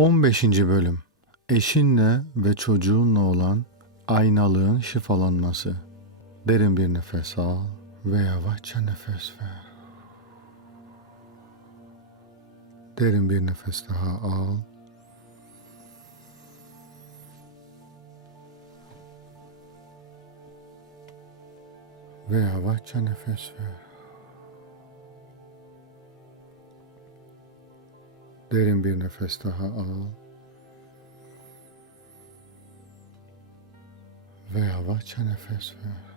15. Bölüm Eşinle ve çocuğunla olan aynalığın şifalanması. Derin bir nefes al ve yavaşça nefes ver. Derin bir nefes daha al. Ve yavaşça nefes ver. Derin bir nefes daha al. Ve yavaşça nefes ver.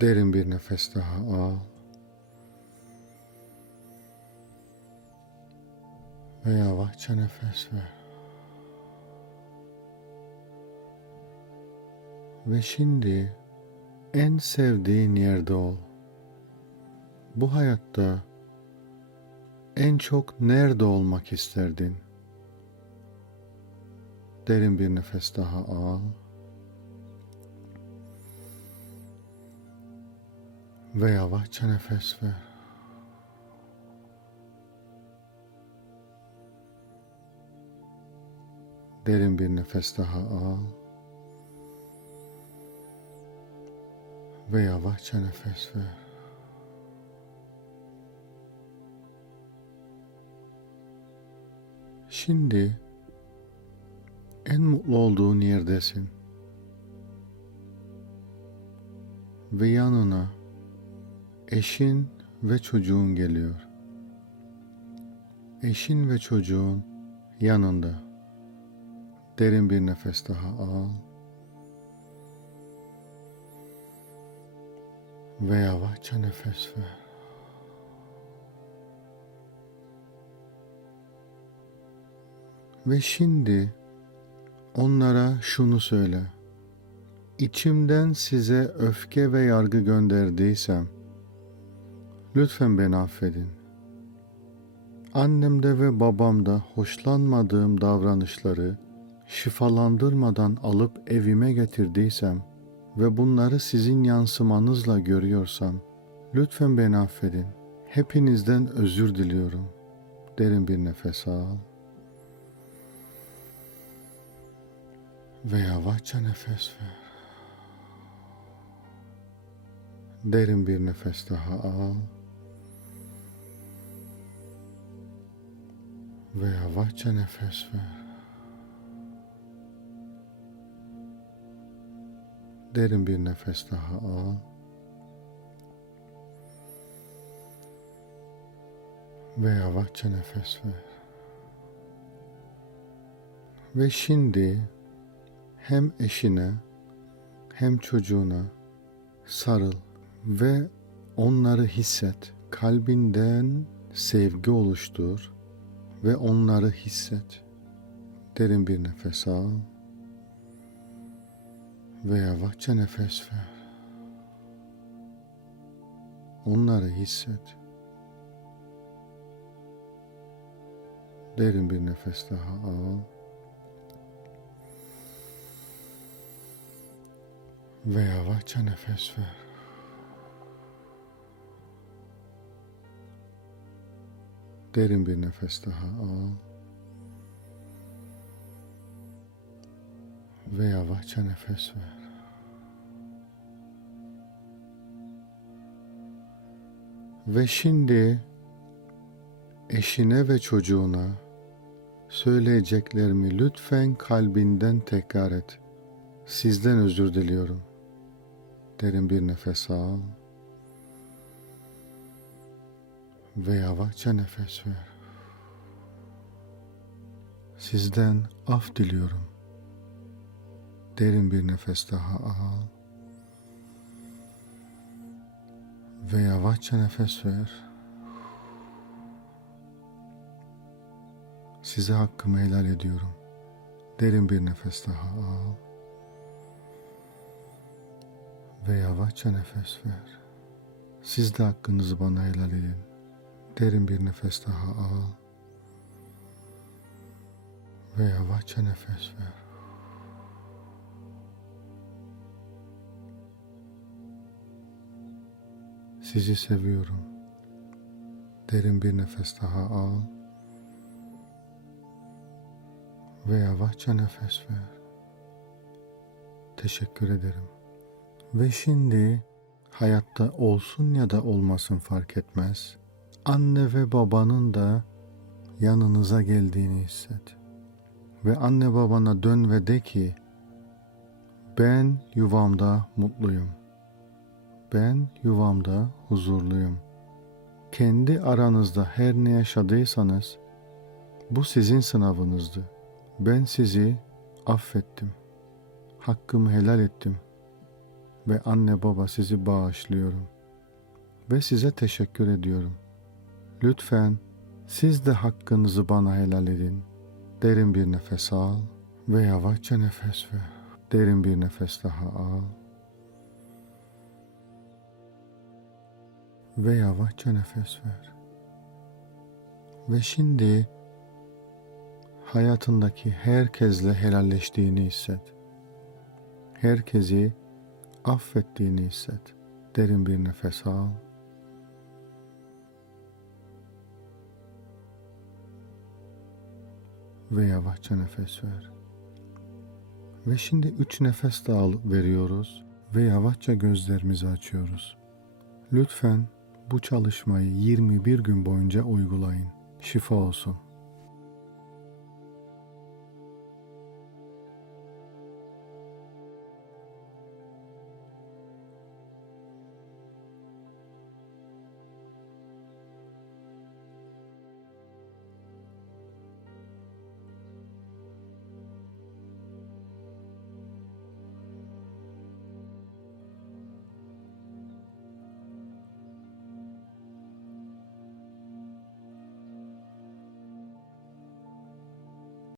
Derin bir nefes daha al. Ve yavaşça nefes ver. Ve şimdi en sevdiğin yerde ol. Bu hayatta en çok nerede olmak isterdin? Derin bir nefes daha al. Ve yavaşça nefes ver. Derin bir nefes daha al. Ve yavaşça nefes ver. Şimdi en mutlu olduğun yerdesin. Ve yanına eşin ve çocuğun geliyor. Eşin ve çocuğun yanında. Derin bir nefes daha al. Ve yavaşça nefes ver. Ve şimdi onlara şunu söyle. İçimden size öfke ve yargı gönderdiysem lütfen beni affedin. Annemde ve babamda hoşlanmadığım davranışları şifalandırmadan alıp evime getirdiysem ve bunları sizin yansımanızla görüyorsam lütfen beni affedin. Hepinizden özür diliyorum. Derin bir nefes al. Ve yavaşça nefes ver. Derin bir nefes daha al. Ve yavaşça nefes ver. Derin bir nefes daha al. Ve yavaşça nefes ver. Ve şimdi hem eşine hem çocuğuna sarıl ve onları hisset. Kalbinden sevgi oluştur ve onları hisset. Derin bir nefes al ve yavaşça nefes ver. Onları hisset. Derin bir nefes daha al. Ve yavaşça nefes ver. Derin bir nefes daha al. Ve yavaşça nefes ver. Ve şimdi eşine ve çocuğuna söyleyeceklerimi lütfen kalbinden tekrar et. Sizden özür diliyorum. Derin bir nefes al. Ve yavaşça nefes ver. Sizden af diliyorum. Derin bir nefes daha al. Ve yavaşça nefes ver. Size hakkımı helal ediyorum. Derin bir nefes daha al. Ve yavaşça nefes ver. Siz de hakkınızı bana helal edin. Derin bir nefes daha al. Ve yavaşça nefes ver. Sizi seviyorum. Derin bir nefes daha al. Ve yavaşça nefes ver. Teşekkür ederim. Ve şimdi hayatta olsun ya da olmasın fark etmez. Anne ve babanın da yanınıza geldiğini hisset. Ve anne babana dön ve de ki ben yuvamda mutluyum. Ben yuvamda huzurluyum. Kendi aranızda her ne yaşadıysanız bu sizin sınavınızdı. Ben sizi affettim. Hakkımı helal ettim. Ve anne baba sizi bağışlıyorum. Ve size teşekkür ediyorum. Lütfen siz de hakkınızı bana helal edin. Derin bir nefes al ve yavaşça nefes ver. Derin bir nefes daha al. Ve yavaşça nefes ver. Ve şimdi hayatındaki herkesle helalleştiğini hisset. Herkesi affettiğini hisset. Derin bir nefes al. Ve yavaşça nefes ver. Ve şimdi üç nefes daha veriyoruz ve yavaşça gözlerimizi açıyoruz. Lütfen bu çalışmayı 21 gün boyunca uygulayın. Şifa olsun.